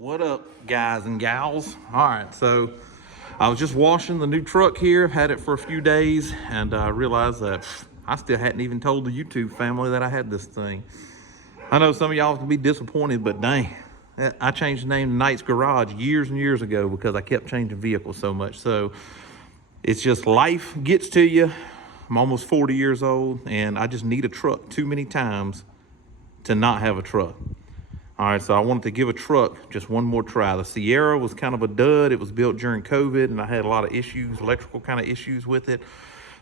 What up, guys and gals? All right, so I was just washing the new truck here, had it for a few days, and I realized that I still hadn't even told the YouTube family that I had this thing. I know some of y'all can be disappointed, but dang, I changed the name to Knight's Garage years and years ago because I kept changing vehicles so much. So it's just life gets to you. I'm almost 40 years old, and I just need a truck too many times to not have a truck. All right, so I wanted to give a truck just one more try. The Sierra was kind of a dud. It was built during COVID, and I had a lot of issues, electrical kind of issues with it.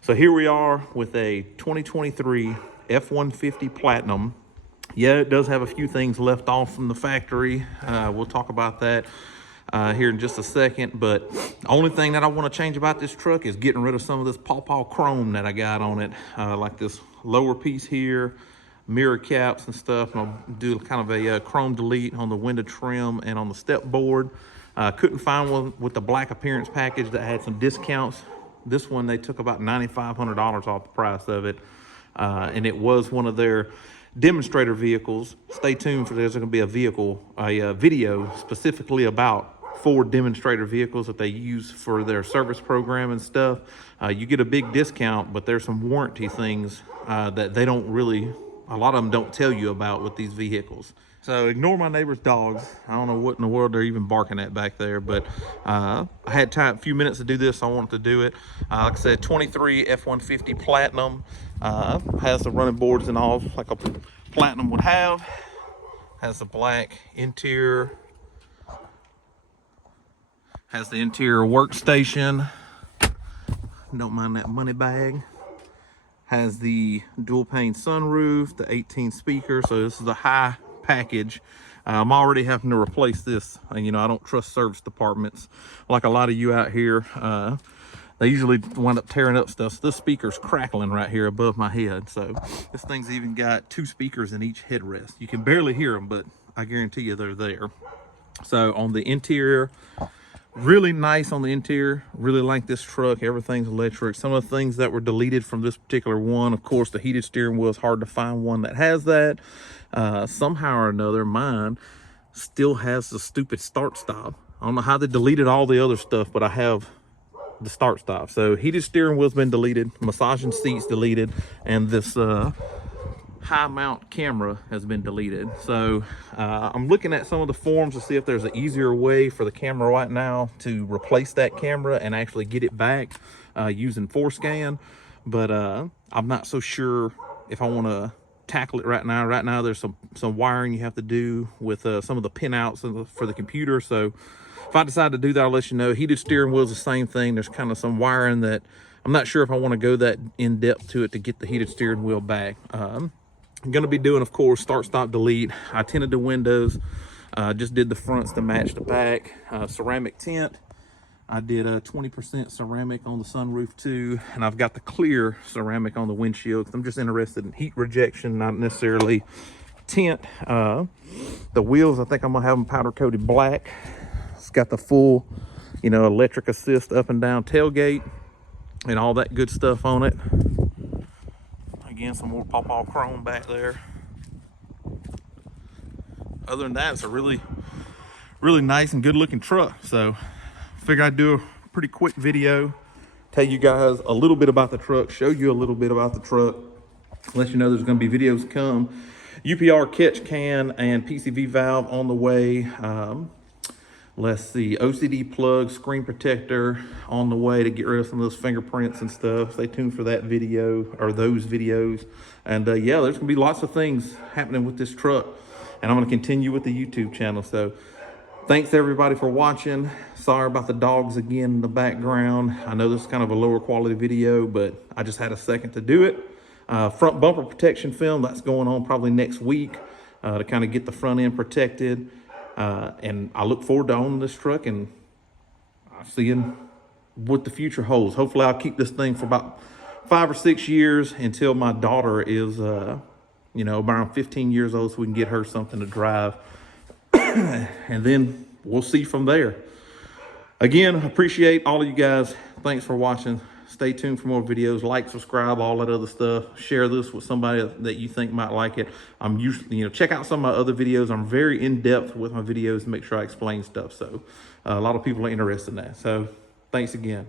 So here we are with a 2023 F150 Platinum. Yeah, it does have a few things left off from the factory. We'll talk about that here in just a second. But the only thing that I want to change about this truck is getting rid of some of this pawpaw chrome that I got on it, like this lower piece here, mirror caps and stuff. And I'll do kind of a chrome delete on the window trim and on the step board. Couldn't find one with the black appearance package that had some discounts. This one, they took about $9,500 off the price of it. And it was one of their demonstrator vehicles. Stay tuned for there's going to be a video specifically about Ford demonstrator vehicles that they use for their service program and stuff. You get a big discount, but there's some warranty things that they don't really, a lot of them don't tell you about with these vehicles. So ignore my neighbor's dogs. I don't know what in the world they're even barking at back there, but I had time, a few minutes to do this. So I wanted to do it. Like I said, 23 F-150 Platinum, has the running boards and all like a Platinum would have. Has the black interior, has the interior workstation. Don't mind that money bag. Has the dual pane sunroof, the 18 speakers. So this is a high package. I'm already having to replace this. You know, I don't trust service departments like a lot of you out here. They usually wind up tearing up stuff. So this speaker's crackling right here above my head. So this thing's even got 2 speakers in each headrest. You can barely hear them, but I guarantee you they're there. So on the interior, really nice on the interior. Really like this truck. Everything's electric. Some of the things that were deleted from this particular one, of course, the heated steering wheel is hard to find one that has that. Somehow or another, mine still has the stupid start stop. I don't know how they deleted all the other stuff, but I have the start stop. So heated steering wheel's been deleted, massaging seats deleted, and this high mount camera has been deleted. So I'm looking at some of the forums to see if there's an easier way for the camera right now to replace that camera and actually get it back using Forescan. But I'm not so sure if I want to tackle it right now. Right now there's some wiring you have to do with some of the pinouts for the computer. So if I decide to do that, I'll let you know. Heated steering wheel is the same thing. There's kind of some wiring that I'm not sure if I want to go that in depth to it to get the heated steering wheel back. I'm going to be doing, of course, start, stop, delete. I tinted the windows, just did the fronts to match the back. Ceramic tint. I did a 20% ceramic on the sunroof too, and I've got the clear ceramic on the windshield because I'm just interested in heat rejection, not necessarily tint. The wheels, I think I'm gonna have them powder coated black. It's got the full, you know, electric assist up and down tailgate and all that good stuff on it. Again, some more pawpaw chrome back there. Other than that, it's a really nice and good looking truck. So figured I'd do a pretty quick video, tell you guys a little bit about the truck, show you a little bit about the truck, let you know there's going to be videos come. UPR catch can and PCV valve on the way. Let's see, OCD plug, screen protector on the way to get rid of some of those fingerprints and stuff. Stay tuned for that video or those videos. And yeah, there's gonna be lots of things happening with this truck. And I'm gonna continue with the YouTube channel. So thanks everybody for watching. Sorry about the dogs again in the background. I know this is kind of a lower quality video, but I just had a second to do it. Front bumper protection film, that's going on probably next week to kind of get the front end protected. And I look forward to owning this truck and seeing what the future holds. Hopefully I'll keep this thing for about 5 or 6 years until my daughter is, you know, around 15 years old, so we can get her something to drive. And then we'll see from there. Again, appreciate all of you guys. Thanks for watching. Stay tuned for more videos. Like, subscribe, all that other stuff. Share this with somebody that you think might like it. I'm usually, check out some of my other videos. I'm very in-depth with my videos to make sure I explain stuff. So a lot of people are interested in that. So thanks again.